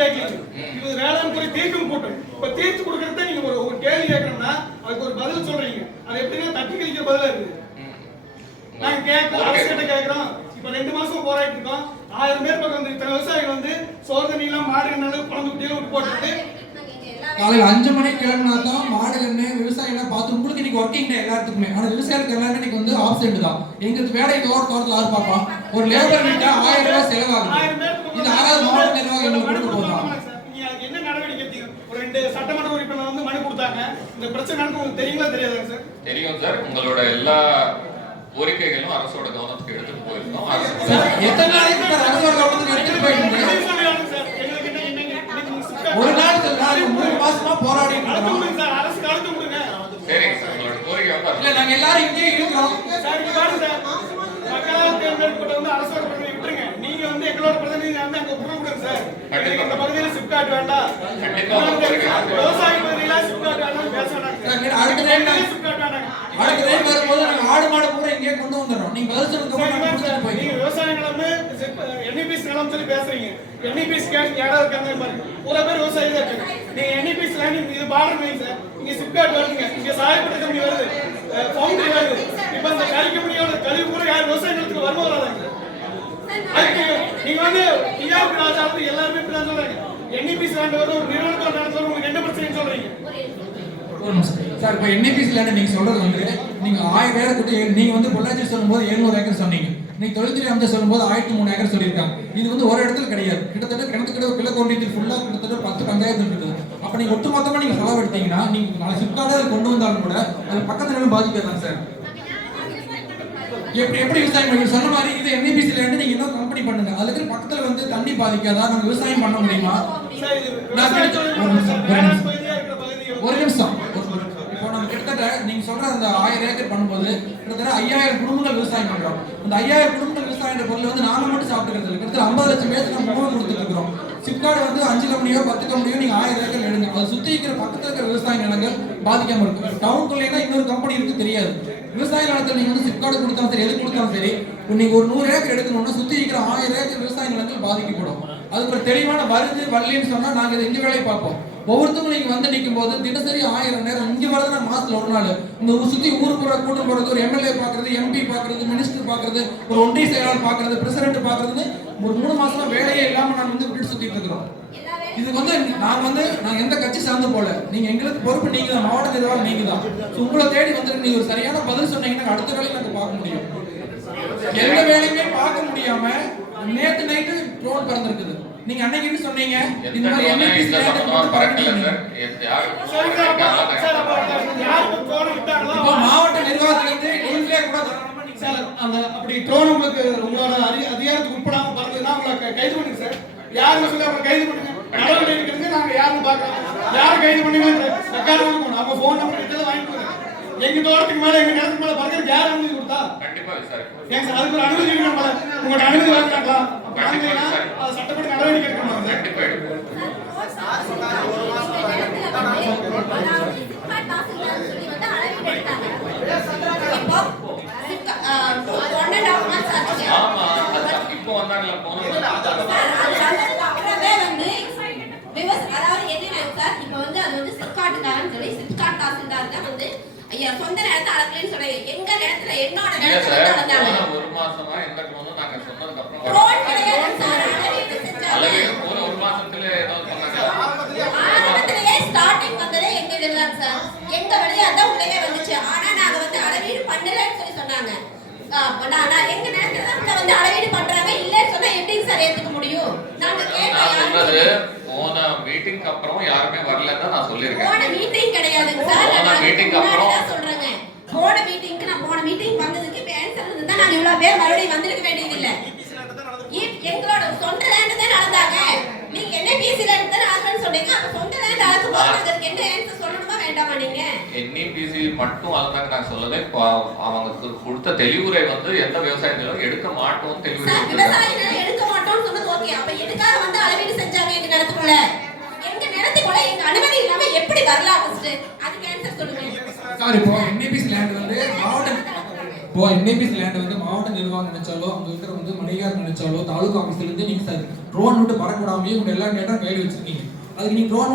கேட்கல. இது வேளாண் துறை தீர்க்கும் கூட்டம். இப்ப தீர்த்து கொடுக்கறத நீங்க ஒரு கேள்வி கேட்கணும்னா அதுக்கு ஒரு பதில் சொல்றீங்க. அது எப்படின்னா தட்டி கழிக்க பதிலா இருக்கு. நாங்க கேட்க அரசிட்ட கேட்கிறோம். இப்ப 2 மாசம் போராடிட்டு இருக்கோம். 1000 பேர் பக்கம் வந்து இத்தனை விவசாயிகள் வந்து சோறு தண்ணிலாம் மாடு கண்ணால குழந்தை குட்டியெல்லாம் விட்டு போட்டுட்டு காலையில் 5 மணிக்கு கிளம்பினா தான் மாடு கண்ணு விவசாயிலாம் பார்த்து உங்களுக்கு இன்னைக்கு ஒர்க்கிங் டே எல்லாத்துக்குமே. ஆனால் விவசாயிகளுக்கு எல்லாமே இன்னைக்கு வந்து ஆப்சென்ட் தான். எங்களுக்கு வேலை தோட்டத்தில் யார் பார்ப்போம்? ஒரு லேபர் கிட்ட 1000 ரூபாய் செலவாகுது. இது ஆறாவது மாவட்ட நிர்வாகம் எங்களுக்கு கொடுக்க போதும். என்ன நடவடிக்கை எடுத்தீங்க? ஒரு 2 சட்டமன்ற உறுப்பினர் வந்து மனு கொடுத்தாங்க. இந்த பிரச்சனை உங்களுக்கு தெரியுங்களா தெரியாதா சார்? தெரியும் சார். உங்களோட எல்லா கோரிக்கைகளும் அரசோட கவனத்துக்கு எடுத்துட்டு போயிருக்கோம். எத்தனை நாளைக்கு அரசோட கவனத்துக்கு எடுத்துட்டு போயிருக்கீங்க? ஒரு நாள் 3 மாசமா போராடிட்டு இருக்கோம் சார். அரசு கலந்து கொடுங்க. சரிங்க சார். உங்களோட கோரிக்கை வந்து இல்ல நாங்க எல்லாரும் இங்கே இருக்கோம் சார். இங்க பாருங்க சார். மக்களால் தேர்ந்தெடுக்கப்பட்ட வந்து அரசோட பிரதிநிதி விட்டுருங்க. நீங்க வந்து எங்களோட பிரதிநிதி வந்து அங்க கொடுங்க சார். இந்த பகுதியில் சிப்காட் வேண்டாம். விவசாய பகுதியில சிப்காட் வேண்டாம் பேச வேண்டாம். அடுத்த டைம் வரும்போது நாங்க ஆடு மாடு பூரா இங்கே கொண்டு வந்துடுறோம். நீங்க பதில் சொல்லுங்க. நீங்க விவசாய நிலம் NEPS நிலம் சொல்லி பேசுறீங்க. NEPS கேஷ் யாரா இருக்காங்க பாருங்க. பூரா பேர் விவசாயி தான் இருக்காங்க. நீங்க NEPS லேண்ட் இது பார்டர் லைன் சார். இங்க சிப்காட் வருதுங்க. இங்க சாயப்பட்ட கம்பெனி வருது. ஃபவுண்டரி வருது. இப்ப அந்த கறி கம்பெனியோட கழிவு பூரா யார் விவசாய நிலத்துக்கு வருவாங்க. நீங்க வந்து டிஆர்பி ராஜாவுக்கு எல்லாருமே இப்படி தான் சொல்றாங்க. NEPS லேண்ட் வருது ஒரு நிறுவனத்தோட நடத்துறது உங்களுக்கு என்ன பிரச்சனைன்னு சொல்றீங்க? சார் இப்போ NEPS லேண்ட் நீங்க சொல்றது வந்து நீங்க 1000 ஏக்கர் நீங்க வந்து பொள்ளாச்சி சொல்லும்போது 700 ஏக்கர் சொன்னீங்க. நீங்க தொழில்துறை அமைச்சர் சொல்லும்போது 1003 ஏக்கர் சொல்லியிருக்காங்க. இது வந்து ஒரு இடத்துல கிடையாது. கிட்டத்தட்ட கிணத்துக்கிட்ட கிலோகோண்டியத்தில் ஃபுல்லா கிட்டத்தட்ட 10 பஞ்சாயத்து இருக்குது. அப்ப நீங்க ஒட்டுமொத்தமா நீங்க செலவெடுத்தீங்கன்னா நீங்க நாளை சிப்கார்டை கொண்டு வந்தாலும் கூட அது பக்கத்துல பாதிக்கலாம் சார். எப்படி விவசாயம் நீங்க சொன்ன மாதிரி இது NEPS லேண்ட் நீங்க இன்னும் கம்பெனி பண்ணுங்க. அதுக்கு பக்கத்துல வந்து தண்ணி பாதிக்காதா? நம்ம விவசாயம் பண்ண முடியுமா? ஒரு நிமிஷம். இப்போ நம்ம கிட்டத்தட்ட நீங்க சொல்ற அந்த 1000 ஏக்கர் பண்ணும்போது கிட்டத்தட்ட 5000 குடும்பங்கள் விவசாயம் பண்றோம். அந்த 5000 குடும்பங்கள் விவசாயம் பொருள் வந்து நாங்க மட்டும் சாப்பிட்டுக்கிறது இல்லை. கிட்டத்தட்ட 50 லட்சம் பேருக்கு நம்ம உணவு கொடுத்துட்டு இருக்கிறோம். சிப்கார்டு வந்து 5 கம்பெனியோ 10 கம்பெனியோ நீங்க 1000 ஏக்கர் எடுங்க. அதை சுத்தி இருக்கிற பக்கத்துல இருக்கிற விவசாய நிலங்கள் பாதிக்காம இருக்கும். டவுனுக்குள்ளேனா இன்னொரு கம்பெனி இருக்கு தெரியாது. விவசாய நிலத்தில் நீங்க வந்து சிப்கார்டு கொடுத்தாலும் சரி எது கொடுத்தாலும் சரி நீங்க ஒரு 100 ஏக்கர் எடுக்கணும்னா சுத்தி இருக்கிற 1000 ஏக்கர் விவசாய நிலங்கள் பாதிக்கப்படும். அதுக்கு ஒரு தெளிவான வருது வரலன்னு சொன்னா நாங்க இதை இங்க வேலையை பார்ப்போம். ஒவ்வொருத்தரும் நீங்க வந்து நிற்கும் போது தினசரி 1000 நேரம் இங்க வரதுனா மாசத்துல ஒரு நாள் இந்த சுத்தி ஊர் பூரா கூட்டம் போறது, ஒரு MLA பாக்குறது, MP பாக்குறது, மினிஸ்டர் பாக்குறது, ஒரு ஒன்றிய செயலாளர் பாக்குறது, பிரசிடென்ட் பாக்குறது, ஒரு 3 மாசமா வேலையே இல்லாம நான் வந்து வீட்டு சுத்திட்டு இருக்கிறோம். இதுக்கு வந்து நாங்க எந்த கட்சி சார்ந்து போல. நீங்க எங்களுக்கு பொறுப்பு நீங்க தான், மாவட்ட நிர்வாகம் நீங்க தான். உங்களை தேடி வந்து நீங்க ஒரு சரியான பதில் சொன்னீங்கன்னா அடுத்த வேலையை நாங்க பார்க்க முடியும். எந்த வேலையுமே பார்க்க முடியாம நேத்து நைட்டு ட்ரோன் பறந்துருக்குது. நீங்க அன்னைக்கு என்ன சொன்னீங்க? இந்த மாதிரி NEPS இப்போ மாவட்ட நிர்வாகத்துல இருந்து நீங்களே கூட சார் அந்த அப்படி ட்ரோன் உங்களுக்கு உங்களோட அதிகாரத்துக்கு உட்படாம பறந்ததுன்னா உங்களை கைது பண்ணுங்க சார். யாருன்னு சொல்லி அவங்களை கைது பண்ணுங்க. நடவடிக்கை எடுக்கிறது நாங்க யாருன்னு பார்க்கலாம். யாரும் கைது பண்ணுங்க ரெக்கார்டு வாங்கணும். அவங்க போன் நம்பர் கிட்ட வாங்கிக்கோங்க. எங்க தோட்டத்துக்கு மேல எங்க நேரத்துக்கு மேல பறக்கிறது யார் அனுமதி கொடுத்தா? கண்டிப்பா விசாரிப்போம். ஏன் சார் அதுக்கு ஒரு அனுமதி வேணும் போல. உங்களோட அனுமதி வாங்கினாங்களா? வாங்கினா அது சட்டப்படி நடவடிக்கை எடுக்கணும் சார். கண்டிப்பா எடுப்போம். இப்போ வந்தாங்களா போன அதாவது என்ன சார் இப்போ வந்து அது வந்து சிப்காட்டுக்காரன்னு சொல்லி சிப்காட் தாசில்தார் தான் வந்து ஐயா சொந்த நேரத்தை அளக்கலன்னு சொல்றீங்க. எங்க நேரத்துல என்னோட நேரத்துல அளந்தாங்க. ஒரு மாசமா எந்த ட்ரோனும் நாங்க சொன்னதுக்கு அப்புறம் ட்ரோன் கிடையாது சார். அளவீடு செஞ்சாங்க. அளவீடு ஒரு மாசத்துல ஏதாவது பண்ணாங்க. ஆரம்பத்திலேயே ஸ்டார்டிங் வந்ததே எங்க இதுதான் சார். எங்க வழியா தான் உள்ளே வந்துச்சு. ஆனா நாங்க வந்து அளவீடு பண்ணலன்னு சொல்லி சொன்னாங்க. நான் எங்க நேரத்துல தான் வந்து அளவீடு பண்றாங்க இல்லன்னு சொன்னா எப்படி சார் ஏத்துக்க முடியும்? நாங்க கேட்டோம். போன மீட்டிங்க்கு அப்புறம் யாருமே வரலன்னு தான் நான் சொல்லிருக்கேன். போன மீட்டிங் கிடையாது சார். போன மீட்டிங் அப்புறம் நான் சொல்றேன். போன மீட்டிங்க்கு நான் போன மீட்டிங் வந்ததுக்கு ஆன்சர் இருந்தா நாங்க இவ்வளவு பேர் மறுபடியும் வந்திருக்க வேண்டியது இல்ல. எங்களோட சொந்த லேண்ட் தான் நடந்தாங்க. நீங்க NEPS லேண்ட் தான் நடந்தன்னு சொன்னீங்க. அப்ப சொந்த லேண்ட் அளந்து போறதுக்கு என்ன ஆன்சர் சொல்லணுமா வேண்டாமா நீங்க? NEPS மட்டும் அளந்தாங்க நான் சொல்லவே. அவங்க கொடுத்த தெளிவுரை வந்து எந்த விவசாய நிலம் எடுக்க மாட்டோம் தெளிவுரை. விவசாய நிலம் எடுக்க மாட்டோம்னு சொன்னது ஓகே. அப்ப எதுக்காக வந்து அளவீடு செஞ்சாங்க எங்க நிலத்துக்குள்ள? எங்க நிலத்துக்குள்ள எங்க அனுமதி இல்லாம எப்படி வரலாம் ஃபர்ஸ்ட்? அதுக்கு ஆன்சர் சொல்லுங்க சார். இப்போ NEPS லேண்ட் வந்து மாவட்ட இப்போ NIPC லேண்ட் வந்து மாவட்ட நிர்வாகம் நினைச்சாலோ அங்க இருக்கிற வந்து மணிகார் நினைச்சாலோ தாலுகா ஆபீஸ்ல இருந்து நீங்க ட்ரோன் விட்டு பறக்க விடாமயே உங்க எல்லா டேட்டா கையில் வச்சிருக்கீங்க. அதுக்கு நீங்க ட்ரோன்